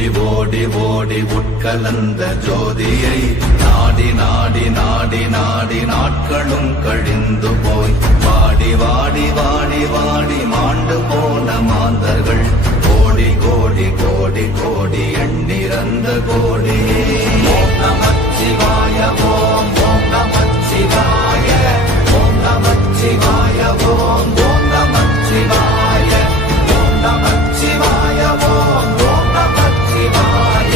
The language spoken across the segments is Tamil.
ஓடி ஓடி ஓடி உட்கலந்த ஜோதியை நாடி நாடி நாடி நாடி நாட்களும் கழிந்து போய் வாடி வாடி வாடி வாடி மாண்டு போன மாந்தர்கள் கோடி கோடி கோடி கோடி எண்ணிறந்த கோடி. ஓம் நமச்சிவாய ஓம் ஓம் நமச்சிவாய ஓம் நமச்சிவாய ஓம் ஓம் நமச்சிவாய ஓம் நமச்சிவாய ஓம் ஓம் நமச்சிவாய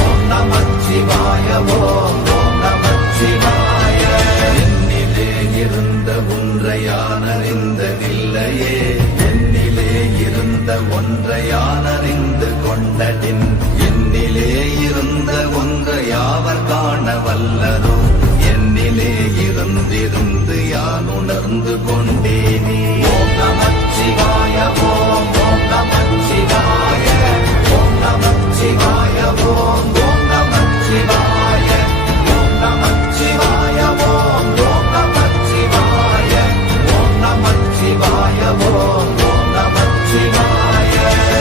ஓம் நமச்சிவாய ஓம் ஓம் நமச்சிவாய. என்னிலே இருந்த ஒன்றையானறிந்ததில்லையே என்னிலே இருந்த ஒன்றையானறிந்து கொண்டடின் என்னிலே இருந்த ஒன்றையாவர் காண வல்லரோ என்னிலே இருந்திருந்து யான் உணர்ந்து கொண்டேனே. ஓம் நமச்சிவாய ஓம் ஓம் நமச்சிவாய ஓம் நமச்சிவாய ஓம் ஓம் நமச்சிவாய ஓம் நமச்சிவாய ஓம் ஓம் நமச்சிவாய ஓம் நமச்சிவாய ஓம் ஓம் நமச்சிவாய.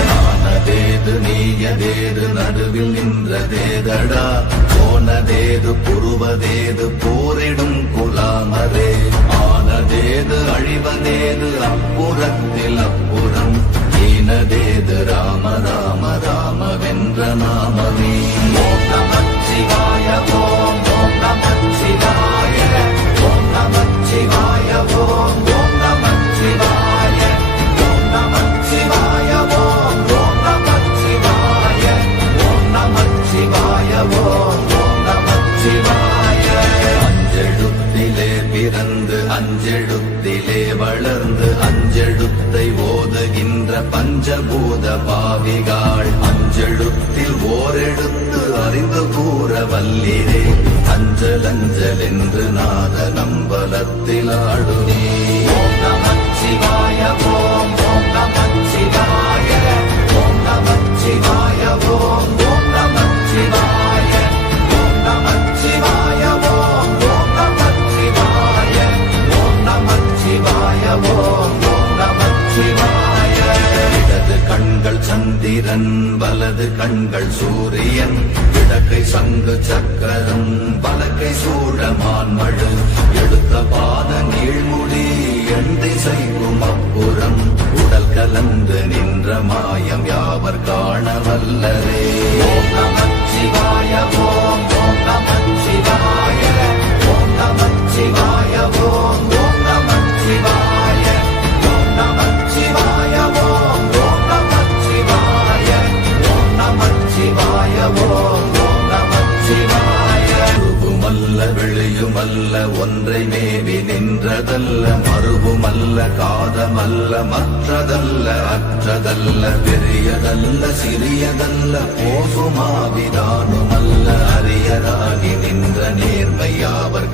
நானதேது நீயதேது நடுவில் நின்றதேதடா போனதேது புருவதேது போரிடும் குலாமரே ஆனதேது அழிவதேது அப்புறத்தில் அப்புறம் ஈனதேது ராம ராம ராம வென்ற நாமமே. ஓம் நமச்சிவாய ஓம் ஓம் நமச்சிவாய ஓம் நமச்சிவாய ஓம் ஓம் நமச்சிவாய ஓம் நமச்சிவாய ஓம் ஓம் நமச்சிவாய ஓம் நமச்சிவாய ஓம் ஓம் நமச்சிவாய. அஞ்செழுத்திலே பிறந்து அஞ்செழுத்திலே வளர்ந்து அஞ்செழுத்தை ஓதுகின்ற பஞ்சபூத பாவிகாள் அஞ்செழுத்தில் ஓரெழுத்து அறிந்து கூற வல்லிரே அஞ்சல் அஞ்சல் என்று நாத நம்பலத்தில் ஆடுவே. ஓம் நமச்சிவாய ஓம் ஓம் நமச்சிவாய ஓம் நமச்சிவாய ஓம் ஓம் நமச்சிவாய ஓம் நமச்சிவாய ஓம் ஓம் நமச்சிவாய ஓம் நமச்சிவாய ஓம் ஓம் நமச்சிவாய. இடது கண்கள் சந்திரன் வலது கண்கள் சூரியன் இடக்கை சங்கு சக்கரம் வலக்கை சூழமான் மழு எடுத்த பாத நீழ்முடி எண் திசைக்கும் அப்புறம் உடல் கலந்து நின்ற மாயம் யாவர் காண வல்லரே. ஓம் நமச்சிவாய ஓம் ஓம் நமச்சிவாய ஓம் நமச்சிவாய ஓம் ஓம் நமச்சிவாய ஓம் நமச்சிவாய ஓம் ஓம் நமச்சிவாய ஓம் நமச்சிவாய ஓம் ஓம் நமச்சிவாய. உருவுமல்ல வெளியுமல்ல ஒன்றை மேவி நின்றதல்ல மறுவுமல்ல காதமல்ல மற்றதல்ல அற்றதல்ல பெரியதல்ல சிறியதல்ல போகுமாவிதானுமல்ல அரியராகி நின்ற நேர்மையாவர்